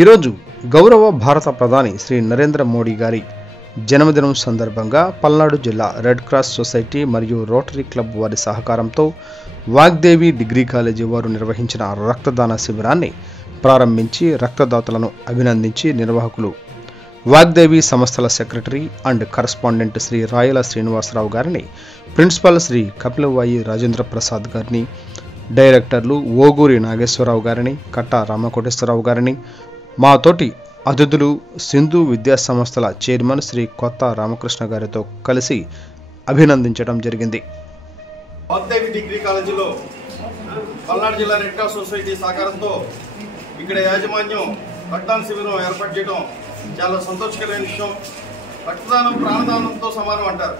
ఈరోజు గౌరవ భారత ప్రధాని శ్రీ నరేంద్ర మోడీ గారి జన్మదినం సందర్భంగా పల్నాడు జిల్లా రెడ్ క్రాస్ సొసైటీ మరియు రోటరీ క్లబ్ వారి సహకారంతో వాగ్దేవి డిగ్రీ కాలేజీ వారు నిర్వహించిన రక్తదాన శిబిరాన్ని ప్రారంభించి రక్తదాతలను అభినందించి నిర్వాహకులు వాగ్దేవి సంస్థల సెక్రటరీ అండ్ కరస్పాండెంట్ శ్రీ రాయల శ్రీనివాసరావు గారిని, ప్రిన్సిపల్ శ్రీ కపిలవాయి రాజేంద్ర ప్రసాద్ గారిని, డైరెక్టర్లు ఓగూరి నాగేశ్వరరావు గారిని, కట్టా రామకోటేశ్వరరావు గారిని, మా తోటి అతిథులు సింధు విద్యా సంస్థల చైర్మన్ శ్రీ కొత్త రామకృష్ణ గారితో కలిసి అభినందించడం జరిగింది. వాగ్దేవి డిగ్రీ కాలేజీలో పల్నాడు జిల్లా రెడ్ క్రాస్ సొసైటీ సహకారంతో ఇక్కడ యాజమాన్యం రక్తదాన శిబిరం ఏర్పాటు చేయడం చాలా సంతోషకరమైన విషయం. రక్తదానం ప్రాణదానంతో సమానం అంటారు.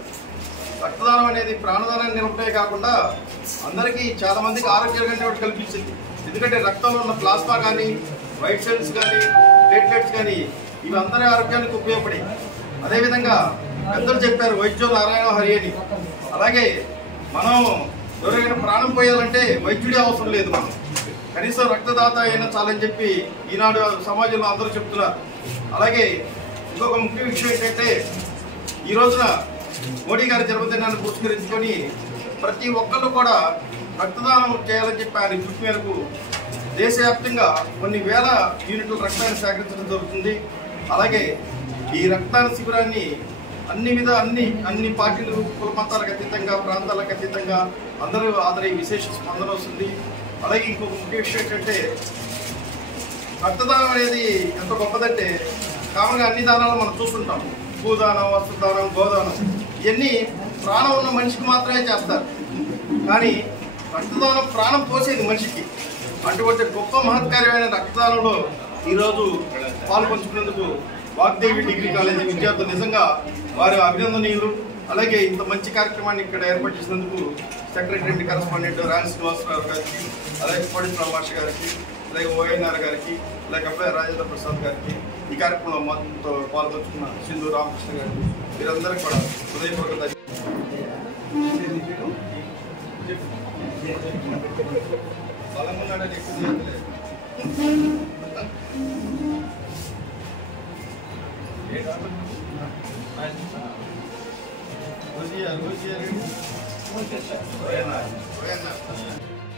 రక్తదానం అనేది ప్రాణదానాన్ని నిలపడే కాకుండా అందరికీ చాలా మందికి ఆరోగ్యాన్ని కల్పించింది. ఎందుకంటే రక్తంలో ఉన్న ప్లాస్మా కానీ, వైట్ సెల్స్ కానీ, ప్లేట్లెట్స్ కానీ ఇవి అందరి ఆరోగ్యానికి ఉపయోగపడి, అదేవిధంగా పెద్దలు చెప్పారు వైద్యులు నారాయణ హరి అని. అలాగే మనం ఎవరైనా ప్రాణం పోయాలంటే వైద్యుడే అవసరం లేదు, మనం కనీసం రక్తదాత అయినా చాలని చెప్పి ఈనాడు సమాజంలో అందరూ చెప్తున్నారు. అలాగే ఇంకొక ముఖ్య విషయం ఏంటంటే, ఈ రోజున మోడీ గారి జన్మదినాన్ని పురస్కరించుకొని ప్రతి ఒక్కళ్ళు కూడా రక్తదానం చేయాలని చెప్పి ఆయన పిలుపు మేరకు దేశవ్యాప్తంగా కొన్ని వేల యూనిట్ల రక్తాన్ని సేకరించడం జరుగుతుంది. అలాగే ఈ రక్తదాన శిబిరాన్ని అన్ని పార్టీలు, కుల మతాలకు అతీతంగా, ప్రాంతాలకు అతీతంగా అందరూ ఆదరణ విశేష స్పందన వస్తుంది. అలాగే ఇంకొక ముఖ్య విషయం ఏంటంటే, రక్తదానం అనేది ఎంత గొప్పదంటే, కామన్గా అన్ని దానాలు మనం చూస్తుంటాం. భూదానం, వస్త్రదానం, గోదానం ఇవన్నీ ప్రాణం ఉన్న మనిషికి మాత్రమే చేస్తారు. కానీ రక్తదానం ప్రాణం పోసేది మనిషికి. అటువంటి గొప్ప మహత్కార్యమైన రక్తదానంలో ఈరోజు పాల్పంచుకునేందుకు వాగ్దేవి డిగ్రీ కాలేజీ విద్యార్థులు నిజంగా వారి అభినందనీయులు. అలాగే ఇంత మంచి కార్యక్రమాన్ని ఇక్కడ ఏర్పాటు చేసినందుకు సెక్రటరీ అండ్ కరస్పాండెంట్ రాయల శ్రీనివాసరావు గారికి, అలాగే కోటేశ్వర భాష గారికి, అలాగే ఓఎన్ఆర్ గారికి, అలాగే అబ్బాయి రాజేంద్ర ప్రసాద్ గారికి, ఈ కార్యక్రమంలో మాతో పాల్గొంటున్న సింధు రామకృష్ణ గారికి, వీరందరికీ కూడా హృదయపూర్వక బలంగా ఎక్కువ